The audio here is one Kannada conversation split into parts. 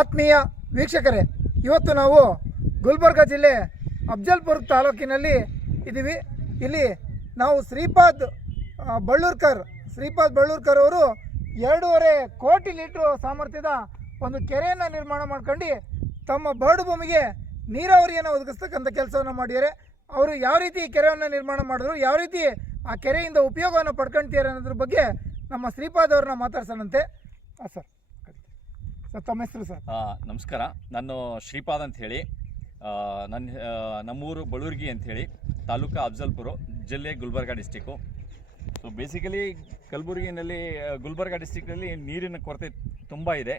ಆತ್ಮೀಯ ವೀಕ್ಷಕರೇ, ಇವತ್ತು ನಾವು ಗುಲ್ಬರ್ಗ ಜಿಲ್ಲೆ ಅಫ್ಜಲ್ಪುರ ತಾಲೂಕಿನಲ್ಲಿ ಇದ್ದೀವಿ. ಇಲ್ಲಿ ನಾವು ಶ್ರೀಪಾದ್ ಬಳ್ಳೂರ್ಕರ್ ಅವರು 2.5 ಕೋಟಿ ಲೀಟ್ರು ಸಾಮರ್ಥ್ಯದ ಒಂದು ಕೆರೆಯನ್ನು ನಿರ್ಮಾಣ ಮಾಡ್ಕೊಂಡು ತಮ್ಮ ಬರಡು ಭೂಮಿಗೆ ನೀರಾವರಿಯನ್ನು ಒದಗಿಸ್ತಕ್ಕಂಥ ಕೆಲಸವನ್ನು ಮಾಡಿದ್ದಾರೆ. ಅವರು ಯಾವ ರೀತಿ ಈ ಕೆರೆಯನ್ನು ನಿರ್ಮಾಣ ಮಾಡಿದ್ರು, ಯಾವ ರೀತಿ ಆ ಕೆರೆಯಿಂದ ಉಪಯೋಗವನ್ನು ಪಡ್ಕೊಳ್ತೀರ ಅನ್ನೋದ್ರ ಬಗ್ಗೆ ನಮ್ಮ ಶ್ರೀಪಾದ್ ಅವ್ರನ್ನ ಮಾತಾಡ್ಸೋಣಂತೆ. ಸರ್ ತಮ್ಮ ಹೆಸರು? ಸರ್ ನಮಸ್ಕಾರ, ನಾನು ಶ್ರೀಪಾದ್ ಅಂತ ಹೇಳಿ. ನಮ್ಮೂರು ಬಳ್ಳೂರ್ಗಿ ಅಂಥೇಳಿ, ತಾಲೂಕು ಅಫ್ಜಲ್ಪುರ, ಜಿಲ್ಲೆ Gulbarga district. So basically Gulbarga ಡಿಸ್ಟಿಕ್ನಲ್ಲಿ ನೀರಿನ ಕೊರತೆ ತುಂಬ ಇದೆ.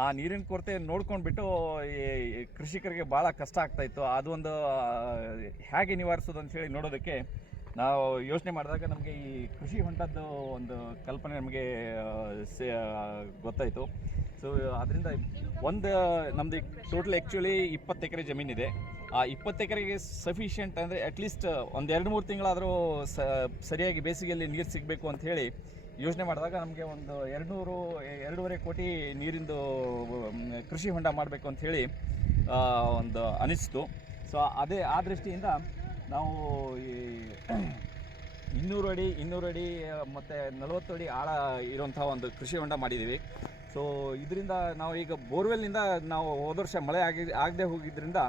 ಆ ನೀರಿನ ಕೊರತೆ ನೋಡ್ಕೊಂಡ್ಬಿಟ್ಟು ಈ ಕೃಷಿಕರಿಗೆ ಭಾಳ ಕಷ್ಟ ಆಗ್ತಾಯಿತ್ತು. ಅದು ಒಂದು ಹೇಗೆ ನಿವಾರಿಸೋದು ಅಂಥೇಳಿ ನೋಡೋದಕ್ಕೆ ನಾವು ಯೋಚನೆ ಮಾಡಿದಾಗ ನಮಗೆ ಈ ಕೃಷಿ ಹೊಂಡದ್ದು ಒಂದು ಕಲ್ಪನೆ ನಮಗೆ ಗೊತ್ತಾಯಿತು. ಸೊ ಅದರಿಂದ ನಮ್ಮದು ಟೋಟಲ್ ಆ್ಯಕ್ಚುಲಿ 20 ಎಕರೆ ಜಮೀನಿದೆ. ಆ 20 ಎಕರೆಗೆ ಸಫಿಷಿಯೆಂಟ್ ಅಂದರೆ ಅಟ್ಲೀಸ್ಟ್ ಒಂದು 2-3 ತಿಂಗಳಾದರೂ ಸರಿಯಾಗಿ ಬೇಸಿಗೆಯಲ್ಲಿ ನೀರು ಸಿಗಬೇಕು ಅಂಥೇಳಿ ಯೋಚನೆ ಮಾಡಿದಾಗ ನಮಗೆ ಒಂದು 2.5 ಕೋಟಿ ನೀರಿಂದು ಕೃಷಿ ಹೊಂಡ ಮಾಡಬೇಕು ಅಂಥೇಳಿ ಒಂದು ಅನಿಸ್ತು. ಸೊ ಆ ದೃಷ್ಟಿಯಿಂದ ನಾವು ಈ 200 ಅಡಿ ಮತ್ತು 40 ಅಡಿ ಆಳ ಇರುವಂಥ ಒಂದು ಕೃಷಿ ಹೊಂಡ ಮಾಡಿದ್ದೀವಿ. ಸೊ ಇದರಿಂದ ನಾವು ಈಗ ಬೋರ್ವೆಲ್ನಿಂದ ನಾವು ಹೋದ ವರ್ಷ ಮಳೆ ಆಗದೆ ಹೋಗಿದ್ದರಿಂದ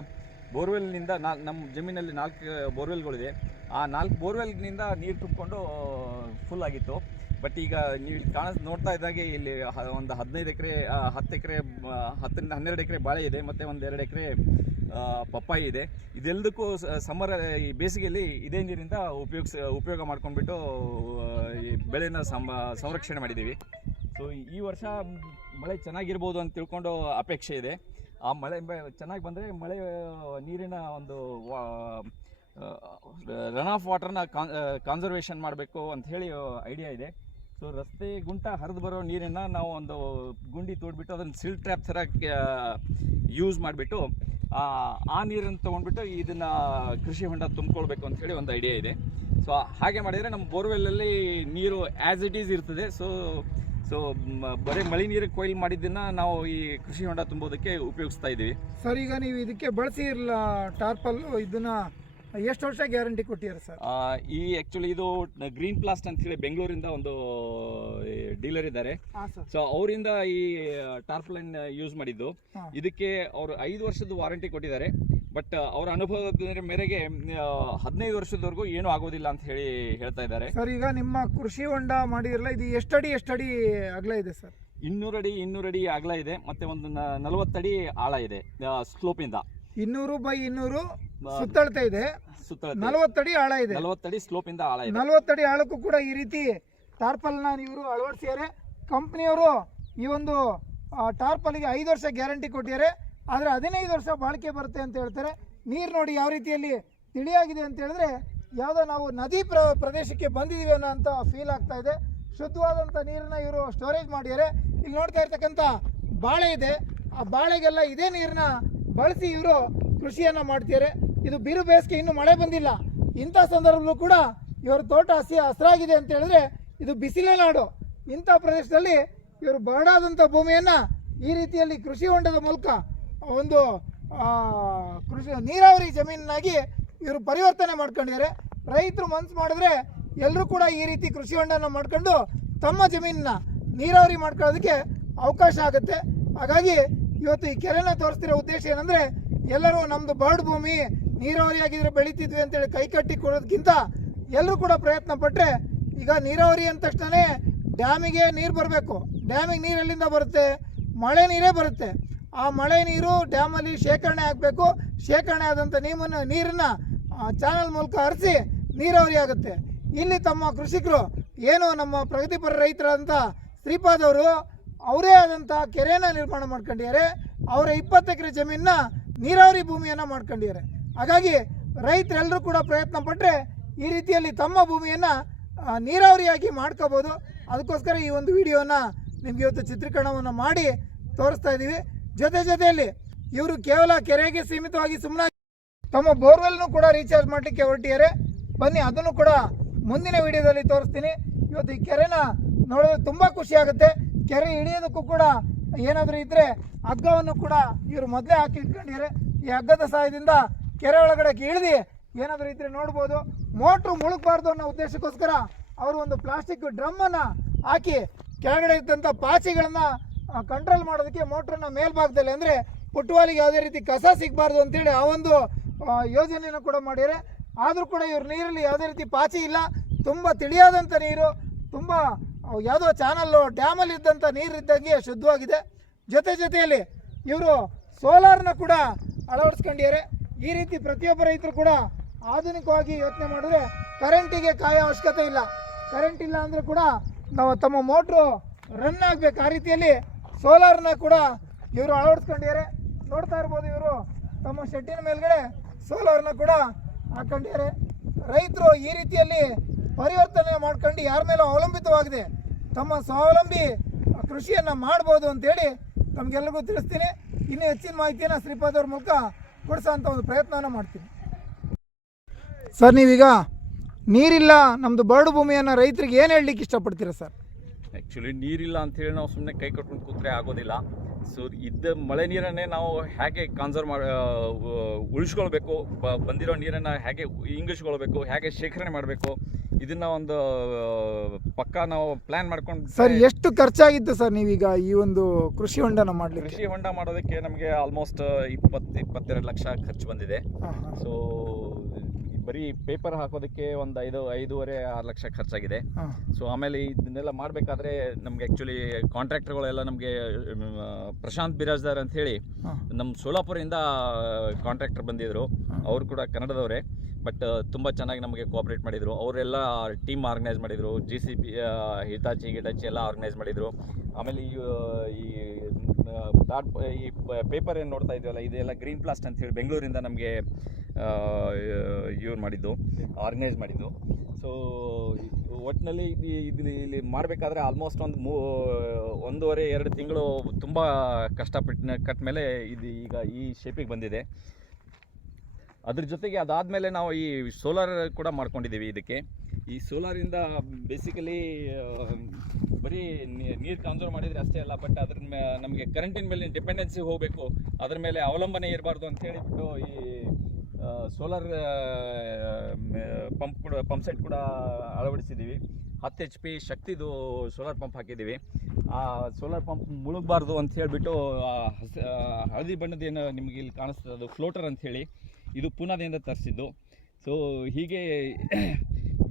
ಬೋರ್ವೆಲ್ನಿಂದ ನಮ್ಮ ಜಮೀನಲ್ಲಿ 4 ಬೋರ್ವೆಲ್ಗಳಿದೆ. ಆ 4 ಬೋರ್ವೆಲ್ನಿಂದ ನೀರು ತುಂಬಿಕೊಂಡು ಫುಲ್ ಆಗಿತ್ತು. ಬಟ್ ಈಗ ನೀವು ನೋಡ್ತಾ ಇದ್ದಾಗೆ ಇಲ್ಲಿ ಒಂದು 10 12 ಎಕರೆ ಬಾಳೆ ಇದೆ ಮತ್ತು ಒಂದು 2 ಎಕರೆ ಪಪ್ಪಾಯಿ ಇದೆ. ಇದೆಲ್ಲದಕ್ಕೂ ಈ ಬೇಸಿಗೆಯಲ್ಲಿ ಇದೇ ನೀರಿಂದ ಉಪಯೋಗ ಮಾಡ್ಕೊಂಡ್ಬಿಟ್ಟು ಈ ಬೆಳೆನ ಸಂರಕ್ಷಣೆ ಮಾಡಿದ್ದೀವಿ. ಸೊ ಈ ವರ್ಷ ಮಳೆ ಚೆನ್ನಾಗಿರ್ಬೋದು ಅಂತ ತಿಳ್ಕೊಂಡು ಅಪೇಕ್ಷೆ ಇದೆ. ಆ ಮಳೆ ಚೆನ್ನಾಗಿ ಬಂದರೆ ನೀರಿನ ಒಂದು ರನ್ ಆಫ್ ವಾಟರ್ನ ಕಾನ್ಸರ್ವೇಷನ್ ಮಾಡಬೇಕು ಅಂತ ಹೇಳಿ ಐಡಿಯಾ ಇದೆ. ಸೊ ರಸ್ತೆ ಗುಂಟ ಹರಿದು ಬರೋ ನೀರನ್ನು ನಾವು ಒಂದು ಗುಂಡಿ ತೋಡ್ಬಿಟ್ಟು ಅದನ್ನು ಸಿಲ್ ಟ್ರ್ಯಾಪ್ ಥರ ಯೂಸ್ ಮಾಡಿಬಿಟ್ಟು ಆ ನೀರನ್ನು ತೊಗೊಂಡ್ಬಿಟ್ಟು ಇದನ್ನು ಕೃಷಿ ಹೊಂಡ ತುಂಬಿಕೊಳ್ಬೇಕು ಅಂಥೇಳಿ ಒಂದು ಐಡಿಯಾ ಇದೆ. ಸೊ ಹಾಗೆ ಮಾಡಿದರೆ ನಮ್ಮ ಬೋರ್ವೆಲ್ಲಲ್ಲಿ ನೀರು ಆ್ಯಸ್ ಇಟ್ ಈಸ್ ಇರ್ತದೆ. ಸೊ ಬರೀ ಮಳೆ ನೀರಿಗೆ ಕೊಯ್ಲು ಮಾಡಿದ್ದನ್ನು ನಾವು ಈ ಕೃಷಿ ಹೊಂಡ ತುಂಬೋದಕ್ಕೆ ಉಪಯೋಗಿಸ್ತಾ ಇದ್ದೀವಿ. ಸರ್, ಈಗ ನೀವು ಇದಕ್ಕೆ ಬಳಸಿರಲ್ಲ ಟಾರ್ಪಲ್ಲು, ಇದನ್ನ ಎಷ್ಟು ವರ್ಷ ಗ್ಯಾರಂಟಿ ಕೊಟ್ಟಿದ್ದಾರೆ ಸರ್? ಆ್ಯಕ್ಚುಲಿ ಇದು ಗ್ರೀನ್ ಪ್ಲಾಸ್ಟ್ ಅಂತ ಹೇಳಿ ಬೆಂಗಳೂರಿಂದ ಒಂದು ಡೀಲರ್ ಇದ್ದಾರೆ. ಸೊ ಅವರಿಂದ ಈ ಟಾರ್ಪಲೈನ್ ಯೂಸ್ ಮಾಡಿದ್ದು. ಇದಕ್ಕೆ ಅವರು 5 ವರ್ಷದ ವಾರಂಟಿ ಕೊಟ್ಟಿದ್ದಾರೆ. ಬಟ್ ಅವರ ಅನುಭವದ ಮೇರೆಗೆ 15 ವರ್ಷದವರೆಗೂ ಏನೂ ಆಗೋದಿಲ್ಲ ಅಂತ ಹೇಳಿ ಹೇಳ್ತಾ ಇದ್ದಾರೆ. ಸರ್, ಈಗ ನಿಮ್ಮ ಕೃಷಿ ಹೊಂಡ ಮಾಡಿರಲ್ಲ, ಇದು ಎಷ್ಟಡಿ ಅಗಲ ಇದೆ ಸರ್? 200 ಅಡಿ ಅಗಲ ಇದೆ ಮತ್ತೆ ಒಂದು 40 ಅಡಿ ಆಳ ಇದೆ ಸ್ಲೋಪಿಂದ. 200 by 200 ಸುತ್ತಳತೆ ಇದೆ, 40 ಅಡಿ ಆಳ ಇದೆ. 40 ಅಡಿ ಸ್ಲೋಪಿಂದ ಆಳ ಇದೆ. 40 ಅಡಿ ಆಳಕ್ಕೂ ಕೂಡ ಈ ರೀತಿ ಟಾರ್ಪಲ್ನ ಇವರು ಅಳವಡಿಸಿದ್ದಾರೆ. ಕಂಪ್ನಿಯವರು ಈ ಒಂದು ಟಾರ್ಪಲ್ಗೆ 5 ವರ್ಷ ಗ್ಯಾರಂಟಿ ಕೊಟ್ಟಿದ್ದಾರೆ. ಆದರೆ 15 ವರ್ಷ ಬಾಳಿಕೆ ಬರುತ್ತೆ ಅಂತ ಹೇಳ್ತಾರೆ. ನೀರು ನೋಡಿ ಯಾವ ರೀತಿಯಲ್ಲಿ ತಿಳಿಯಾಗಿದೆ ಅಂತ ಹೇಳಿದ್ರೆ ಯಾವುದೋ ನಾವು ನದಿ ಪ್ರದೇಶಕ್ಕೆ ಬಂದಿದ್ದೀವಿ ಅನ್ನೋ ಅಂತ ಫೀಲ್ ಆಗ್ತಾ ಇದೆ. ಶುದ್ಧವಾದಂಥ ನೀರನ್ನ ಇವರು ಸ್ಟೋರೇಜ್ ಮಾಡಿದ್ದಾರೆ. ಇಲ್ಲಿ ನೋಡ್ತಾ ಇರ್ತಕ್ಕಂಥ ಬಾಳೆ ಇದೆ, ಆ ಬಾಳೆಗೆಲ್ಲ ಇದೇ ನೀರನ್ನ ಬಳಸಿ ಇವರು ಕೃಷಿಯನ್ನು ಮಾಡ್ತಿದ್ದಾರೆ. ಇದು ಬಿರು ಬೇಸಿಗೆ, ಇನ್ನೂ ಮಳೆ ಬಂದಿಲ್ಲ. ಇಂಥ ಸಂದರ್ಭದಲ್ಲೂ ಕೂಡ ಇವರ ತೋಟ ಹಸಿರಾಗಿದೆ ಅಂತ ಹೇಳಿದ್ರೆ ಇದು ಬಿಸಿಲೇ ನಾಡು. ಇಂಥ ಪ್ರದೇಶದಲ್ಲಿ ಇವರು ಬರಡಾದಂಥ ಭೂಮಿಯನ್ನು ಈ ರೀತಿಯಲ್ಲಿ ಕೃಷಿ ಹೊಂಡದ ಮೂಲಕ ಒಂದು ನೀರಾವರಿ ಜಮೀನಾಗಿ ಇವರು ಪರಿವರ್ತನೆ ಮಾಡ್ಕೊಂಡಿದ್ದಾರೆ. ರೈತರು ಮನಸ್ಸು ಮಾಡಿದ್ರೆ ಎಲ್ಲರೂ ಕೂಡ ಈ ರೀತಿ ಕೃಷಿ ಹೊಂಡನ ಮಾಡ್ಕೊಂಡು ತಮ್ಮ ಜಮೀನನ್ನ ನೀರಾವರಿ ಮಾಡ್ಕೊಳ್ಳೋದಕ್ಕೆ ಅವಕಾಶ ಆಗುತ್ತೆ. ಹಾಗಾಗಿ ಇವತ್ತು ಈ ಕೆರೆನ ತೋರಿಸ್ತಿರೋ ಉದ್ದೇಶ ಏನಂದರೆ, ಎಲ್ಲರೂ ನಮ್ಮದು ಬರಡು ಭೂಮಿ, ನೀರಾವರಿ ಆಗಿದ್ರೆ ಬೆಳೀತಿದ್ವಿ ಅಂತೇಳಿ ಕೈಕಟ್ಟಿ ಕೊಡೋದಕ್ಕಿಂತ ಎಲ್ಲರೂ ಕೂಡ ಪ್ರಯತ್ನ ಪಟ್ಟರೆ, ಈಗ ನೀರಾವರಿ ಅಂದ ತಕ್ಷಣ ಡ್ಯಾಮಿಗೆ ನೀರು ಬರಬೇಕು. ಡ್ಯಾಮಿಗೆ ನೀರು ಎಲ್ಲಿಂದ ಬರುತ್ತೆ? ಮಳೆ ನೀರೇ ಬರುತ್ತೆ. ಆ ಮಳೆ ನೀರು ಡ್ಯಾಮಲ್ಲಿ ಶೇಖರಣೆ ಆಗಬೇಕು. ಶೇಖರಣೆ ಆದಂಥ ನೀರನ್ನು ಚಾನಲ್ ಮೂಲಕ ಹರಿಸಿ ನೀರಾವರಿ ಆಗುತ್ತೆ. ಇಲ್ಲಿ ತಮ್ಮ ಕೃಷಿಕರು ಏನು ನಮ್ಮ ಪ್ರಗತಿಪರ ರೈತರಾದಂಥ ಶ್ರೀಪಾದ್ ಅವರು ಅವರೇ ಆದಂಥ ಕೆರೆನ ನಿರ್ಮಾಣ ಮಾಡ್ಕೊಂಡಿದ್ದಾರೆ. ಅವರ 20 ಎಕರೆ ಜಮೀನನ್ನ ನೀರಾವರಿ ಭೂಮಿಯನ್ನು ಮಾಡ್ಕೊಂಡಿದ್ದಾರೆ. ಹಾಗಾಗಿ ರೈತರೆಲ್ಲರೂ ಕೂಡ ಪ್ರಯತ್ನ ಪಟ್ಟರೆ ಈ ರೀತಿಯಲ್ಲಿ ತಮ್ಮ ಭೂಮಿಯನ್ನು ನೀರಾವರಿಯಾಗಿ ಮಾಡ್ಕೋಬೋದು. ಅದಕ್ಕೋಸ್ಕರ ಈ ಒಂದು ವಿಡಿಯೋನ ನಿಮಗೆ ಇವತ್ತು ಚಿತ್ರೀಕರಣವನ್ನು ಮಾಡಿ ತೋರಿಸ್ತಾ ಇದ್ದೀವಿ. ಜೊತೆಯಲ್ಲಿ ಇವರು ಕೇವಲ ಕೆರೆಗೆ ಸೀಮಿತವಾಗಿ ಸುಮ್ಮನೆ ತಮ್ಮ ಬೋರ್ವೆಲ್ನು ಕೂಡ ರೀಚಾರ್ಜ್ ಮಾಡಲಿಕ್ಕೆ ಹೊರಟಿದ್ದಾರೆ. ಬನ್ನಿ, ಅದನ್ನು ಕೂಡ ಮುಂದಿನ ವಿಡಿಯೋದಲ್ಲಿ ತೋರಿಸ್ತೀನಿ. ಇವತ್ತು ಈ ಕೆರೆನ ನೋಡಿದ್ರೆ ತುಂಬ ಖುಷಿ ಆಗುತ್ತೆ. ಕೆರೆ ಹಿಡಿಯೋದಕ್ಕೂ ಕೂಡ ಏನಾದರೂ ಇದ್ದರೆ ಹಗ್ಗವನ್ನು ಕೂಡ ಇವರು ಮೊದಲೇ ಹಾಕಿ ಇಟ್ಕೊಂಡಿದ್ದಾರೆ. ಈ ಹಗ್ಗದ ಸಹಾಯದಿಂದ ಕೆರೆ ಒಳಗಡೆ ಇಳಿದು ಏನಾದರೂ ಇದ್ದರೆ ನೋಡ್ಬೋದು. ಮೋಟ್ರು ಮುಳುಗಬಾರ್ದು ಅನ್ನೋ ಉದ್ದೇಶಕ್ಕೋಸ್ಕರ ಅವರು ಒಂದು ಪ್ಲಾಸ್ಟಿಕ್ ಡ್ರಮ್ಮನ್ನು ಹಾಕಿ ಕೆಳಗಡೆ ಇದ್ದಂಥ ಪಾಚಿಗಳನ್ನು ಕಂಟ್ರೋಲ್ ಮಾಡೋದಕ್ಕೆ ಮೋಟ್ರನ್ನ ಮೇಲ್ಭಾಗದಲ್ಲಿ ಅಂದರೆ ಫುಟ್ಬಾಲಿಗೆ ಯಾವುದೇ ರೀತಿ ಕಸ ಸಿಗಬಾರ್ದು ಅಂತೇಳಿ ಆ ಒಂದು ಯೋಜನೆಯನ್ನು ಕೂಡ ಮಾಡಿದ್ದಾರೆ. ಆದರೂ ಕೂಡ ಇವ್ರ ನೀರಲ್ಲಿ ಯಾವುದೇ ರೀತಿ ಪಾಚಿ ಇಲ್ಲ, ತುಂಬ ತಿಳಿಯಾದಂಥ ನೀರು, ತುಂಬ ಯಾವುದೋ ಚಾನಲ್ಲು ಡ್ಯಾಮಲ್ಲಿ ಇದ್ದಂಥ ನೀರಿದ್ದಂಗೆ ಶುದ್ಧವಾಗಿದೆ. ಜೊತೆಯಲ್ಲಿ ಇವರು ಸೋಲಾರ್ನ ಕೂಡ ಅಳವಡಿಸ್ಕೊಂಡಿದ್ದಾರೆ. ಈ ರೀತಿ ಪ್ರತಿಯೊಬ್ಬ ರೈತರು ಕೂಡ ಆಧುನಿಕವಾಗಿ ಯೋಚನೆ ಮಾಡಿದ್ರೆ ಕರೆಂಟಿಗೆ ಕಾಯೋ ಅವಶ್ಯಕತೆ ಇಲ್ಲ. ಕರೆಂಟ್ ಇಲ್ಲ ಅಂದರೆ ಕೂಡ ನಾವು ತಮ್ಮ ಮೋಟ್ರು ರನ್ ಆಗಬೇಕು. ಆ ರೀತಿಯಲ್ಲಿ ಸೋಲಾರ್ನ ಕೂಡ ಇವರು ಅಳವಡಿಸ್ಕೊಂಡಿದ್ದಾರೆ. ನೋಡ್ತಾ ಇರ್ಬೋದು, ಇವರು ತಮ್ಮ ಶೆಡ್ಡಿನ ಮೇಲ್ಗಡೆ ಸೋಲಾರ್ನ ಕೂಡ ಹಾಕೊಂಡಿದ್ದಾರೆ. ರೈತರು ಈ ರೀತಿಯಲ್ಲಿ ಪರಿವರ್ತನೆ ಮಾಡ್ಕೊಂಡು ಯಾರ ಮೇಲೂ ಅವಲಂಬಿತವಾಗಿದೆ ತಮ್ಮ ಸ್ವಾವಲಂಬಿ ಕೃಷಿಯನ್ನು ಮಾಡ್ಬೋದು ಅಂತೇಳಿ ತಮಗೆಲ್ಲರಿಗೂ ತಿಳಿಸ್ತೀನಿ. ಇನ್ನೂ ಹೆಚ್ಚಿನ ಮಾಹಿತಿಯನ್ನು ಶ್ರೀಪಾದ್ ಅವ್ರ ಮೂಲಕ ಕೊಡಿಸೋಂಥ ಒಂದು ಪ್ರಯತ್ನವನ್ನು ಮಾಡ್ತೀನಿ. ಸರ್, ನೀವೀಗ ನೀರಿಲ್ಲ ನಮ್ಮದು ಬರಡು ಭೂಮಿಯನ್ನು ರೈತರಿಗೆ ಏನು ಹೇಳಲಿಕ್ಕೆ ಇಷ್ಟಪಡ್ತೀರಾ ಸರ್? ಆ್ಯಕ್ಚುಲಿ ನೀರಿಲ್ಲ ಅಂಥೇಳಿ ನಾವು ಸುಮ್ಮನೆ ಕೈ ಕಟ್ಕೊಂಡು ಕೂತ್ರೆ ಆಗೋದಿಲ್ಲ. ಸೊ ಇದ್ದ ಮಳೆ ನೀರನ್ನೇ ನಾವು ಹೇಗೆ ಕನ್ಸರ್ವ್ ಉಳಿಸ್ಕೊಳ್ಬೇಕು, ಬಂದಿರೋ ನೀರನ್ನು ಹೇಗೆ ಇಂಗಿಸ್ಕೊಳ್ಬೇಕು, ಹೇಗೆ ಶೇಖರಣೆ ಮಾಡಬೇಕು, ಇದನ್ನು ಒಂದು ಪಕ್ಕ ನಾವು ಪ್ಲ್ಯಾನ್ ಮಾಡ್ಕೊಂಡು. ಸರ್, ಎಷ್ಟು ಖರ್ಚಾಗಿತ್ತು ಸರ್ ನೀವೀಗ ಈ ಒಂದು ಕೃಷಿ ಹೊಂಡನ ಮಾಡಲಿಕ್ಕೆ? ಕೃಷಿ ಹೊಂಡ ಮಾಡೋದಕ್ಕೆ ನಮಗೆ ಆಲ್ಮೋಸ್ಟ್ 22 ಲಕ್ಷ ಖರ್ಚು ಬಂದಿದೆ. ಸೊ ಬರೀ ಪೇಪರ್ ಹಾಕೋದಕ್ಕೆ ಒಂದು 5.5-6 ಲಕ್ಷ ಖರ್ಚಾಗಿದೆ. ಸೊ ಆಮೇಲೆ ಇದನ್ನೆಲ್ಲ ಮಾಡಬೇಕಾದ್ರೆ ನಮಗೆ ಆ್ಯಕ್ಚುಲಿ ಕಾಂಟ್ರಾಕ್ಟರ್ಗಳೆಲ್ಲ ನಮಗೆ ಪ್ರಶಾಂತ್ ಬಿರಾಜ್ದಾರ್ ಅಂತ ಹೇಳಿ ನಮ್ಮ ಸೋಲಾಪುರಿಂದ ಕಾಂಟ್ರಾಕ್ಟರ್ ಬಂದಿದ್ದರು. ಅವರು ಕೂಡ ಕನ್ನಡದವರೇ, ಬಟ್ ತುಂಬ ಚೆನ್ನಾಗಿ ನಮಗೆ ಕೋಆಪ್ರೇಟ್ ಮಾಡಿದರು. ಅವರೆಲ್ಲ ಟೀಮ್ ಆರ್ಗನೈಸ್ ಮಾಡಿದರು. JCB, ಹಿಟಾಚಿ ಎಲ್ಲ ಆರ್ಗನೈಸ್ ಮಾಡಿದರು. ಆಮೇಲೆ ಈ ಪೇಪರ್ ಏನು ನೋಡ್ತಾ ಇದ್ದೀವಲ್ಲ, ಇದೆಲ್ಲ ಗ್ರೀನ್ ಪ್ಲಾಸ್ಟ್ ಅಂತ ಹೇಳಿ ಬೆಂಗಳೂರಿಂದ ನಮಗೆ ಇವ್ರು ಮಾಡಿದ್ದು, ಆರ್ಗನೈಸ್ ಮಾಡಿದ್ದು. ಸೊ ಒಟ್ಟಿನಲ್ಲಿ ಇಲ್ಲಿ ಮಾಡಬೇಕಾದ್ರೆ ಆಲ್ಮೋಸ್ಟ್ ಒಂದು 1.5-2 ತಿಂಗಳು ತುಂಬ ಕಟ್ಟ ಮೇಲೆ ಇದು ಈಗ ಈ ಶೇಪಿಗೆ ಬಂದಿದೆ. ಅದ್ರ ಜೊತೆಗೆ ಅದಾದಮೇಲೆ ನಾವು ಈ ಸೋಲಾರ್ ಕೂಡ ಮಾಡ್ಕೊಂಡಿದ್ದೀವಿ. ಇದಕ್ಕೆ ಈ ಸೋಲಾರಿಂದ ಬೇಸಿಕಲಿ ಬರೀ ನೀರು ಕನ್ಸರ್ವ್ ಮಾಡಿದರೆ ಅಷ್ಟೇ ಅಲ್ಲ, ಬಟ್ ಅದ್ರ ನಮಗೆ ಕರೆಂಟಿನ ಮೇಲೆ ಡಿಪೆಂಡೆನ್ಸಿ ಹೋಗಬೇಕು, ಅದ್ರ ಮೇಲೆ ಅವಲಂಬನೆ ಇರಬಾರ್ದು ಅಂತ ಹೇಳಿಬಿಟ್ಟು ಈ ಸೋಲಾರ್ ಪಂಪ್ ಸೆಟ್ ಕೂಡ ಅಳವಡಿಸಿದ್ದೀವಿ. 10 HP ಶಕ್ತಿದು ಸೋಲಾರ್ ಪಂಪ್ ಹಾಕಿದ್ದೀವಿ. ಆ ಸೋಲಾರ್ ಪಂಪ್ ಮುಳುಗಬಾರ್ದು ಅಂತ ಹೇಳಿಬಿಟ್ಟು ಹಳದಿ ಬಣ್ಣದೇನು ನಿಮಗೆ ಇಲ್ಲಿ ಕಾಣಿಸ್ತದೆ, ಅದು ಫ್ಲೋಟರ್ ಅಂಥೇಳಿ, ಇದು ಪೂನಾದಿಂದ ತರಿಸಿದ್ದು. ಸೊ ಹೀಗೆ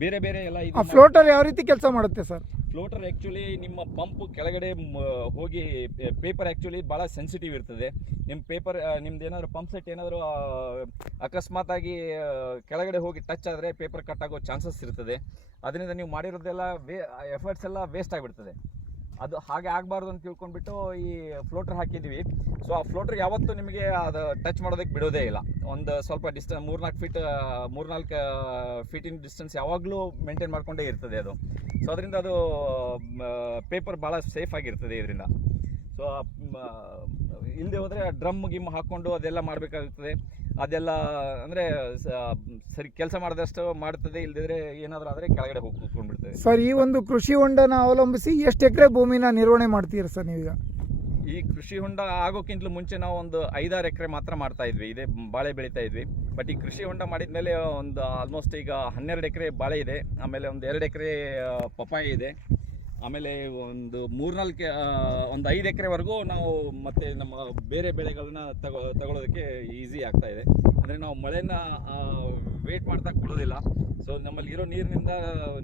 ಬೇರೆ ಬೇರೆ ಎಲ್ಲ ಇದು. ಫ್ಲೋಟರ್ ಯಾವ ರೀತಿ ಕೆಲಸ ಮಾಡುತ್ತೆ ಸರ್? ಫ್ಲೋಟರ್ ಆ್ಯಕ್ಚುಲಿ ನಿಮ್ಮ ಪಂಪ್ ಕೆಳಗಡೆ ಹೋಗಿ ಪೇಪರ್ ಆ್ಯಕ್ಚುಲಿ ಭಾಳ ಸೆನ್ಸಿಟಿವ್ ಇರ್ತದೆ. ನಿಮ್ಮ ಪೇಪರ್ ನಿಮ್ದು ಏನಾದರೂ ಪಂಪ್ ಸೆಟ್ ಏನಾದರೂ ಅಕಸ್ಮಾತಾಗಿ ಕೆಳಗಡೆ ಹೋಗಿ ಟಚ್ ಆದರೆ ಪೇಪರ್ ಕಟ್ ಆಗೋ ಚಾನ್ಸಸ್ ಇರ್ತದೆ. ಅದರಿಂದ ನೀವು ಮಾಡಿರೋದೆಲ್ಲ ಎಫರ್ಟ್ಸ್ ಎಲ್ಲ ವೇಸ್ಟ್ ಆಗಿಬಿಡ್ತದೆ. ಅದು ಹಾಗೆ ಆಗಬಾರ್ದು ಅಂತ ತಿಳ್ಕೊಂಡ್ಬಿಟ್ಟು ಈ ಫ್ಲೋಟರ್ ಹಾಕಿದ್ದೀವಿ. ಸೊ ಆ ಫ್ಲೋಟರ್ ಯಾವತ್ತೂ ನಿಮಗೆ ಅದು ಟಚ್ ಮಾಡೋದಕ್ಕೆ ಬಿಡೋದೇ ಇಲ್ಲ. ಒಂದು ಸ್ವಲ್ಪ 3-4 ಫೀಟಿನ ಡಿಸ್ಟೆನ್ಸ್ ಯಾವಾಗಲೂ ಮೇಂಟೈನ್ ಮಾಡಿಕೊಂಡೇ ಇರ್ತದೆ ಅದು. ಸೊ ಅದರಿಂದ ಅದು ಪೇಪರ್ ಭಾಳ ಸೇಫ್ ಆಗಿರ್ತದೆ ಇದರಿಂದ. ಸೊ ಇಲ್ಲದೆ ಹೋದರೆ ಡ್ರಮ್ ಗಿಮ್ ಹಾಕ್ಕೊಂಡು ಅದೆಲ್ಲ ಮಾಡಬೇಕಾಗ್ತದೆ. ಅದೆಲ್ಲ ಅಂದರೆ ಸರಿ ಕೆಲಸ ಮಾಡಿದಷ್ಟು ಮಾಡ್ತದೆ, ಇಲ್ಲದಿದ್ರೆ ಏನಾದರೂ ಆದರೆ ಕೆಳಗಡೆ ಹೋಗಿ ಕೂತ್ಕೊಂಡ್ಬಿಡ್ತದೆ. ಸರ್, ಈ ಒಂದು ಕೃಷಿ ಹೊಂಡನ ಅವಲಂಬಿಸಿ ಎಷ್ಟು ಎಕರೆ ಭೂಮಿನ ನಿರ್ವಹಣೆ ಮಾಡ್ತೀರಾ ಸರ್ ನೀವೀಗ? ಈ ಕೃಷಿ ಹೊಂಡ ಆಗೋಕ್ಕಿಂತಲೂ ಮುಂಚೆ ನಾವು ಒಂದು 5-6 ಎಕರೆ ಮಾತ್ರ ಮಾಡ್ತಾ ಇದ್ವಿ, ಇದೇ ಬಾಳೆ ಬೆಳೀತಾ ಇದ್ವಿ. ಬಟ್ ಈ ಕೃಷಿ ಹೊಂಡ ಮಾಡಿದ ಮೇಲೆ ಒಂದು ಆಲ್ಮೋಸ್ಟ್ ಈಗ 12 ಎಕರೆ ಬಾಳೆ ಇದೆ, ಆಮೇಲೆ ಒಂದು 2 ಎಕರೆ ಪಪ್ಪಾಯಿ ಇದೆ, ಆಮೇಲೆ ಒಂದು 5 ಎಕರೆವರೆಗೂ ನಾವು ಮತ್ತೆ ನಮ್ಮ ಬೇರೆ ಬೆಳೆಗಳನ್ನ ತಗೊಳ್ಳೋದಕ್ಕೆ ಈಸಿ ಆಗ್ತಾ ಇದೆ. ಅಂದರೆ ನಾವು ಮಳೆನ ವೇಟ್ ಮಾಡ್ತಾ ಕೊಡೋದಿಲ್ಲ. ಸೊ ನಮ್ಮಲ್ಲಿ ಇರೋ ನೀರಿನಿಂದ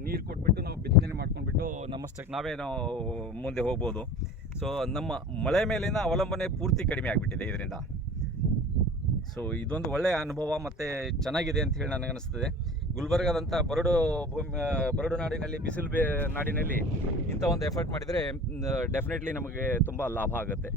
ನೀರು ಕೊಟ್ಬಿಟ್ಟು ನಾವು ಬಿತ್ತನೆ ಮಾಡ್ಕೊಂಡ್ಬಿಟ್ಟು ನಮ್ಮಷ್ಟಕ್ಕೆ ನಾವು ಮುಂದೆ ಹೋಗ್ಬೋದು. ಸೊ ನಮ್ಮ ಮಳೆ ಮೇಲಿನ ಅವಲಂಬನೆ ಪೂರ್ತಿ ಕಡಿಮೆ ಆಗಿಬಿಟ್ಟಿದೆ ಇದರಿಂದ. ಸೊ ಇದೊಂದು ಒಳ್ಳೆಯ ಅನುಭವ ಮತ್ತು ಚೆನ್ನಾಗಿದೆ ಅಂತ ಹೇಳಿ ನನಗನ್ನಿಸ್ತದೆ. ಗುಲ್ಬರ್ಗಾದಂಥ ಬರಡು ನಾಡಿನಲ್ಲಿ, ಬಿಸಿಲು ನಾಡಿನಲ್ಲಿ ಇಂಥ ಒಂದು ಎಫರ್ಟ್ ಮಾಡಿದರೆ ಡೆಫಿನೆಟ್ಲಿ ನಮಗೆ ತುಂಬ ಲಾಭ ಆಗುತ್ತೆ.